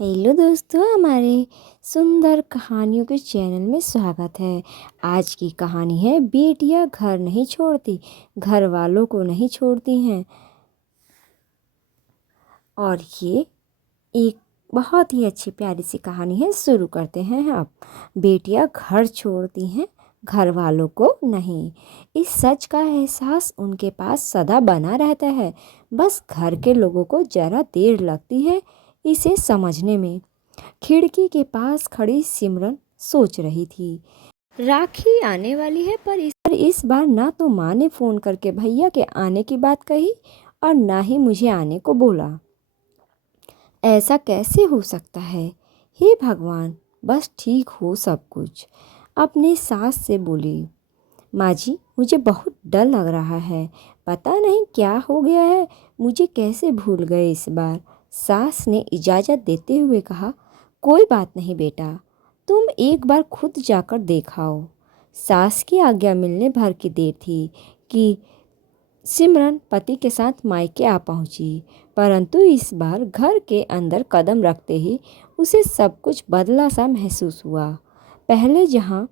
Hello दोस्तों, हमारे सुंदर कहानियों के चैनल में स्वागत है। आज की कहानी है बेटियां घर नहीं छोड़ती, घर वालों को नहीं छोड़ती हैं। और ये एक बहुत ही अच्छी प्यारी सी कहानी है। शुरू करते हैं अब। बेटियां घर छोड़ती हैं, घर वालों को नहीं। इस सच का एहसास उनके पास सदा बना रहता है, बस घर के लोगों को जरा देर लगती है इसे समझने में। खिड़की के पास खड़ी सिमरन सोच रही थी। राखी आने वाली है, पर इस बार ना तो माँ ने फ़ोन करके भैया के आने की बात कही और ना ही मुझे आने को बोला। ऐसा कैसे हो सकता है? हे भगवान, बस ठीक हो सब कुछ। अपनी सास से बोली, माँ जी मुझे बहुत डर लग रहा है, पता नहीं क्या हो गया है, मुझे कैसे भूल गए इस बार। सास ने इजाज़त देते हुए कहा, कोई बात नहीं बेटा, तुम एक बार खुद जाकर देखाओ। सास की आज्ञा मिलने भर की देर थी कि सिमरन पति के साथ मायके आ पहुंची, परंतु इस बार घर के अंदर कदम रखते ही उसे सब कुछ बदला सा महसूस हुआ। पहले जहां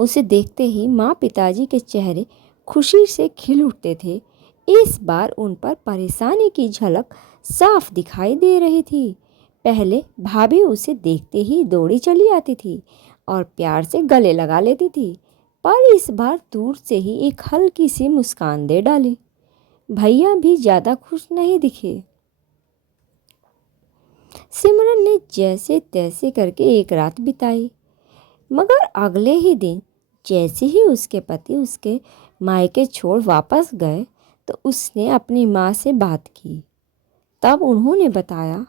उसे देखते ही माँ पिताजी के चेहरे खुशी से खिल उठते थे, इस बार उन पर परेशानी की झलक साफ दिखाई दे रही थी। पहले भाभी उसे देखते ही दौड़ी चली आती थी और प्यार से गले लगा लेती थी, पर इस बार दूर से ही एक हल्की सी मुस्कान दे डाली। भैया भी ज़्यादा खुश नहीं दिखे। सिमरन ने जैसे तैसे करके एक रात बिताई, मगर अगले ही दिन जैसे ही उसके पति उसके मायके छोड़ वापस गए, तो उसने अपनी माँ से बात की। तब उन्होंने बताया,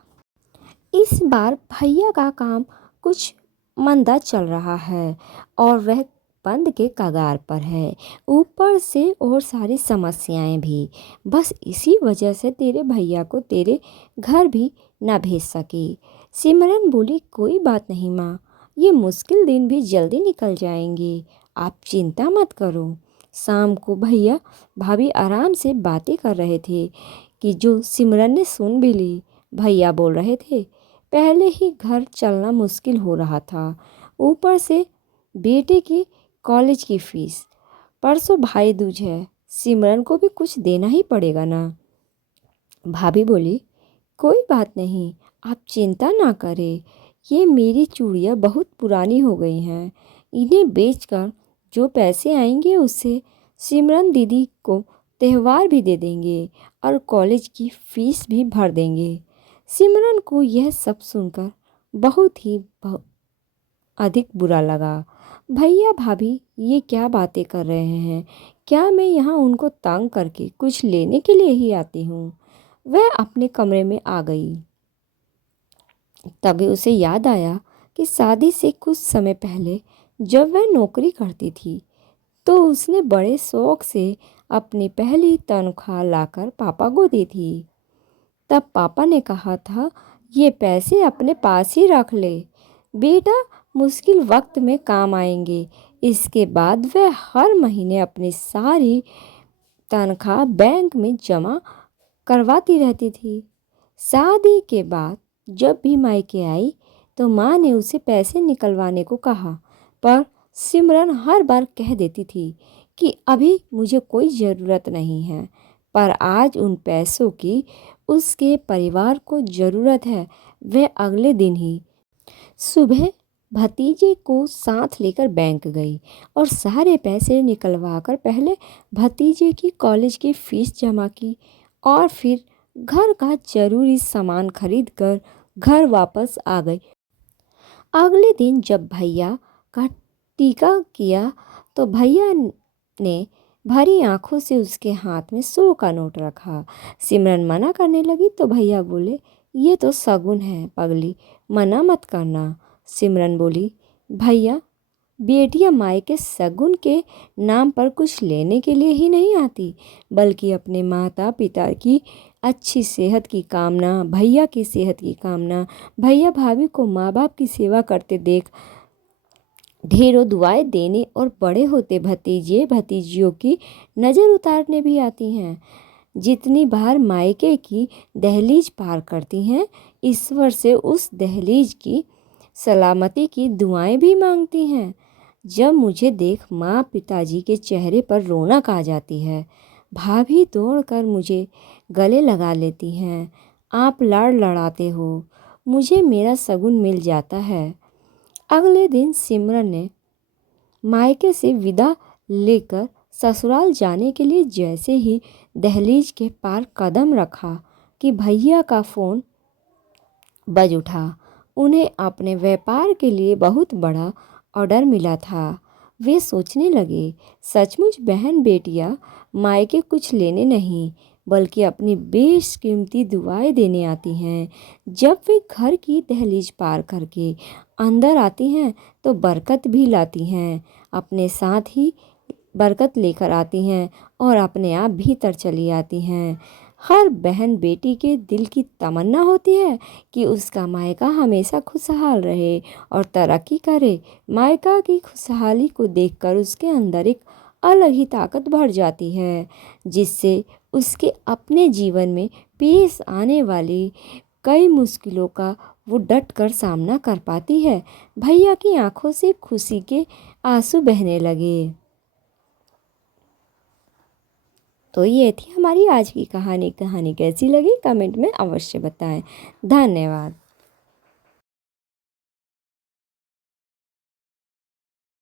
इस बार भैया का काम कुछ मंदा चल रहा है और वह बंद के कगार पर है। ऊपर से और सारी समस्याएं भी। बस इसी वजह से तेरे भैया को तेरे घर भी ना भेज सकी। सिमरन बोली, कोई बात नहीं माँ, ये मुश्किल दिन भी जल्दी निकल जाएंगे, आप चिंता मत करो। शाम को भैया भाभी आराम से बातें कर रहे थे कि जो सिमरन ने सुन भी ली। भैया बोल रहे थे, पहले ही घर चलना मुश्किल हो रहा था, ऊपर से बेटे की कॉलेज की फीस, परसों भाई दूज है, सिमरन को भी कुछ देना ही पड़ेगा ना। भाभी बोली, कोई बात नहीं, आप चिंता ना करें, ये मेरी चूड़ियाँ बहुत पुरानी हो गई हैं, इन्हें बेचकर जो पैसे आएंगे उससे सिमरन दीदी को त्यौहार भी दे देंगे और कॉलेज की फीस भी भर देंगे। सिमरन को यह सब सुनकर बहुत ही अधिक बुरा लगा। भैया भाभी ये क्या बातें कर रहे हैं? क्या मैं यहाँ उनको तंग करके कुछ लेने के लिए ही आती हूँ? वह अपने कमरे में आ गई। तभी उसे याद आया कि शादी से कुछ समय पहले जब वह नौकरी करती थी, तो उसने बड़े शौक से अपनी पहली तनख्वाह लाकर पापा को दी थी। तब पापा ने कहा था, ये पैसे अपने पास ही रख ले बेटा, मुश्किल वक्त में काम आएंगे। इसके बाद वह हर महीने अपनी सारी तनख्वाह बैंक में जमा करवाती रहती थी। शादी के बाद जब भी मायके आई तो माँ ने उसे पैसे निकलवाने को कहा, पर सिमरन हर बार कह देती थी कि अभी मुझे कोई ज़रूरत नहीं है। पर आज उन पैसों की उसके परिवार को ज़रूरत है। वह अगले दिन ही सुबह भतीजे को साथ लेकर बैंक गई और सारे पैसे निकलवाकर पहले भतीजे की कॉलेज की फीस जमा की और फिर घर का जरूरी सामान खरीद कर घर वापस आ गई। अगले दिन जब भैया का टीका किया तो भैया ने भरी आंखों से उसके हाथ में 100 का नोट रखा। सिमरन मना करने लगी तो भैया बोले, ये तो शगुन है पगली, मना मत करना। सिमरन बोली, भैया बेटियां मायके शगुन के नाम पर कुछ लेने के लिए ही नहीं आती, बल्कि अपने माता पिता की अच्छी सेहत की कामना, भैया की सेहत की कामना, भैया भाभी को माँ बाप की सेवा करते देख ढेरों दुआएं देने और बड़े होते भतीजे भतीजियों की नज़र उतारने भी आती हैं। जितनी बार मायके की दहलीज पार करती हैं, ईश्वर से उस दहलीज की सलामती की दुआएं भी मांगती हैं। जब मुझे देख माँ पिताजी के चेहरे पर रौनक आ जाती है, भाभी दौड़कर मुझे गले लगा लेती हैं। आप लाड़ लड़ाते हो, मुझे मेरा शगुन मिल जाता है। अगले दिन सिमरन ने मायके से विदा लेकर ससुराल जाने के लिए जैसे ही दहलीज के पार कदम रखा कि भैया का फ़ोन बज उठा। उन्हें अपने व्यापार के लिए बहुत बड़ा ऑर्डर मिला था। वे सोचने लगे, सचमुच बहन बेटियां मायके कुछ लेने नहीं बल्कि अपनी बेशकीमती दुआएं देने आती हैं। जब वे घर की दहलीज पार करके अंदर आती हैं तो बरकत भी लाती हैं, अपने साथ ही बरकत लेकर आती हैं और अपने आप भीतर चली आती हैं। हर बहन बेटी के दिल की तमन्ना होती है कि उसका मायका हमेशा खुशहाल रहे और तरक्की करे। मायका की खुशहाली को देखकर उसके अंदर एक अलग ही ताकत भर जाती है, जिससे उसके अपने जीवन में पेश आने वाली कई मुश्किलों का वो डट कर सामना कर पाती है। भैया की आंखों से खुशी के आंसू बहने लगे। तो ये थी हमारी आज की कहानी। कहानी कैसी लगी कमेंट में अवश्य बताएं। धन्यवाद।